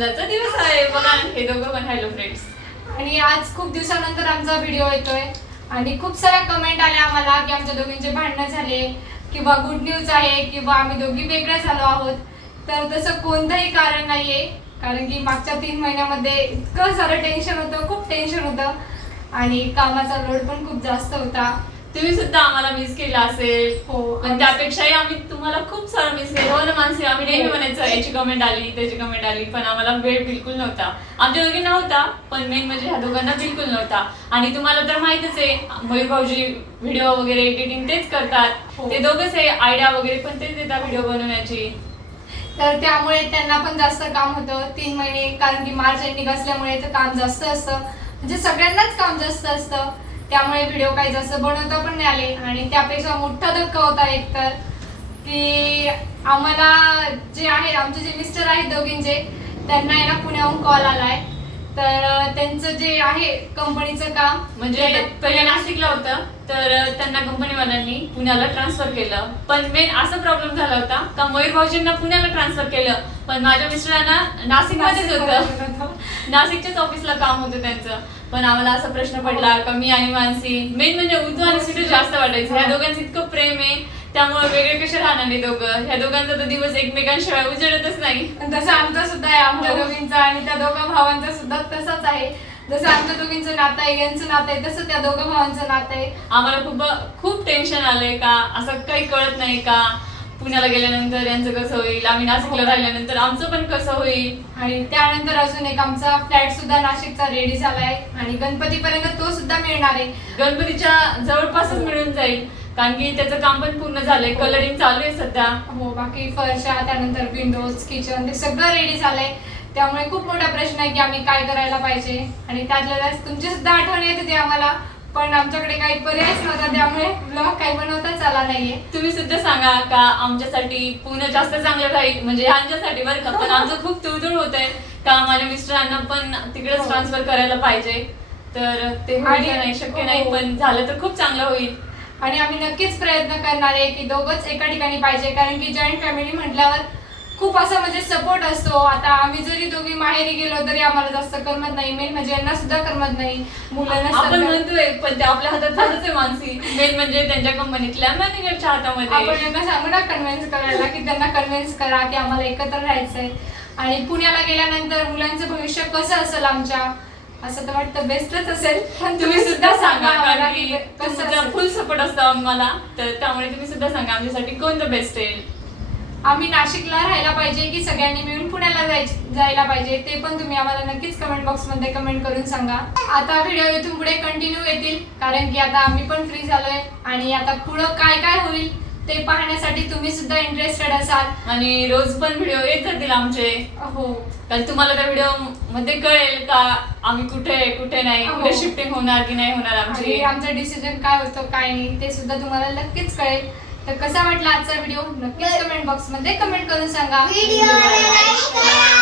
आनंदाचा दिवस आहे. बघा हे दोघं पण हॅलो फ्रेंड्स आणि आज खूप दिवसानंतर आमचा व्हिडिओ येतोय. आणि खूप साऱ्या कमेंट आल्या आम्हाला की आमच्या दोघींचे भांडणं झाले किंवा गुड न्यूज आहे किंवा आम्ही दोघी वेगळ्या झालो आहोत. तर तसं कोणतंही कारण नाहीये. कारण की मागच्या तीन महिन्यामध्ये इतकं सारं टेन्शन होतं खूप टेन्शन होतं. आणि कामाचा लोड पण खूप जास्त होता. तुम्ही सुद्धा आम्हाला मिस केला असेल. हो पण त्यापेक्षाही आम्ही तुम्हाला खूप सारं मिस केलं. हो ना मानसी आम्ही नेहमी हो. म्हणायचं याची कमेंट आली त्याची कमेंट आली. पण आम्हाला वेळ बिलकुल नव्हता. आमच्या दोघींना होता पण मेन म्हणजे ह्या दोघांना बिलकुल नव्हता. आणि तुम्हाला तर माहितच आहे मयूर भाऊजी व्हिडिओ वगैरे एडिटिंग तेच करतात. हो. ते दोघंच आहे आयडिया वगैरे पण तेच देतात व्हिडिओ बनवण्याची. तर त्यामुळे त्यांना पण जास्त काम होतं. तीन महिने कारण की मार्च एंडिंग असल्यामुळे तर काम जास्त असतं. म्हणजे सगळ्यांनाच काम जास्त असतं. त्यामुळे व्हिडिओ काही जास्त बनवता पण नाही आले. आणि त्यापेक्षा मोठा धक्का होता एक तर की आम्हाला जे आहे आमचे जे मिस्टर आहेत दोघींचे त्यांना आहे ना पुण्याहून कॉल आलाय. तर त्यांचं जे आहे कंपनीचं काम म्हणजे पहिले नाशिकला होतं तर त्यांना कंपनीवाल्यांनी पुण्याला ट्रान्सफर केलं. पण मेन असा प्रॉब्लेम झाला होता का मयूर भाऊजींना पुण्याला ट्रान्सफर केलं. पण माझ्या मिस्टरांना नाशिकमध्येच होतं. नाशिकच्याच ऑफिसला काम होतं त्यांचं. पण आम्हाला असा प्रश्न पडला का मी आणि मानसी मेन म्हणजे उद्धव आणि सिटू जास्त वाटायचं. ह्या दोघांचं इतकं प्रेम आहे त्यामुळे वेगळे कसे राहणार नाही दोघं? ह्या दोघांचा तर दिवस एकमेकांशिवाय उजळतच नाही. तसं आमचं सुद्धा आहे आमच्या हो. दोघींचा आणि त्या दोघं भावांचा सुद्धा तसंच आहे. जसं आमच्या दोघींचं नातं आहे यांचं नातं आहे तसं त्या दोघं भावांचं नातं आहे. आम्हाला खूप खूप टेन्शन आलंय का? असं काही कळत नाही का? पुण्याला गेल्यानंतर यांचं कसं होईल? आम्ही नाशिकला राहिल्यानंतर आमचं पण कसं होईल? आणि त्यानंतर अजून एक आमचा फ्लॅट सुद्धा नाशिकचा रेडी झालाय. आणि गणपतीपर्यंत तो सुद्धा मिळणार आहे. गणपतीच्या जवळपासच मिळून जाईल. कारण की त्याचं काम पण पूर्ण झालंय. कलरिंग चालू आहे सध्या. हो बाकी फरशा त्यानंतर विंडोज किचन ते सगळं रेडी झालंय. त्यामुळे खूप मोठा प्रश्न आहे की आम्ही काय करायला पाहिजे? आणि त्यातल्या त्यात तुमची सुद्धा आठवण येत होती आम्हाला. पण आमच्याकडे काही पर्यायच नव्हता त्यामुळे ब्लॉग काही बनवताच आला नाहीये. तुम्ही सुद्धा सांगा का आमच्यासाठी पुणे जास्त चांगलं राहील? म्हणजे ह्यांच्यासाठी बरं का पण आमचं खूप तुळतुळ होत आहे का माझ्या मिस्टरांना पण तिकडेच हो. ट्रान्सफर करायला पाहिजे. तर ते नाही? शक्य नाही हो. पण झालं तर खूप चांगलं होईल. आणि आम्ही नक्कीच प्रयत्न करणार आहे की दोघंच एका ठिकाणी पाहिजे कारण की जॉईंट फॅमिली म्हटल्यावर खूप असं म्हणजे सपोर्ट असतो. आता आम्ही जरी दोघी माहेरी गेलो तरी आम्हाला जास्त करमत नाही. मेन म्हणजे यांना सुद्धा करमत नाही. मुलं नसतात आपण घरी. म्हणतोय पण ते आपल्या हातात झालंच आहे मानसी. मेन म्हणजे त्यांच्या कंपनीतल्या मॅनेजरच्या आपण हातामध्ये यांना सांगू ना कन्व्हिन्स करायला की त्यांना कन्व्हिन्स करा की आम्हाला एकत्र राहायचंय. आणि पुण्याला गेल्यानंतर मुलांचं भविष्य कसं असेल आमच्या? असं तर वाटतं बेस्टच असेल. पण तुम्ही सुद्धा सांगा आम्हाला की कसं तुमचा असेल. फुल सपोर्ट असतो आम्हाला. तर त्यामुळे तुम्ही सुद्धा सांगा आमच्यासाठी कोणतं बेस्ट आहे? आम्ही नाशिकला राहायला पाहिजे की सगळ्यांनी मिळून पुण्याला जायला पाहिजे ते पण तुम्ही आम्हाला नक्कीच कमेंट बॉक्समध्ये कमेंट करून सांगा. आता व्हिडिओ इथून पुढे कंटिन्यू येतील कारण की आता आम्ही पण फ्री झालोय आणि आता पुढं काय काय होईल ते पाहण्यासाठी तुम्ही सुद्धा इंटरेस्टेड असाल. आणि रोज पण व्हिडिओ येत जातील आमचे. हो. कारण तुम्हाला त्या व्हिडिओमध्ये कळेल का आम्ही कुठे कुठे नाही हो. कुठे शिफ्टिंग होणार की नाही होणार आमची. आमचं डिसिजन काय होतं काय नाही ते सुद्धा तुम्हाला नक्कीच कळेल. तर कसा वाटला आजचा व्हिडिओ? नक्कीच कमेंट बॉक्समध्ये कमेंट करून सांगा. व्हिडिओला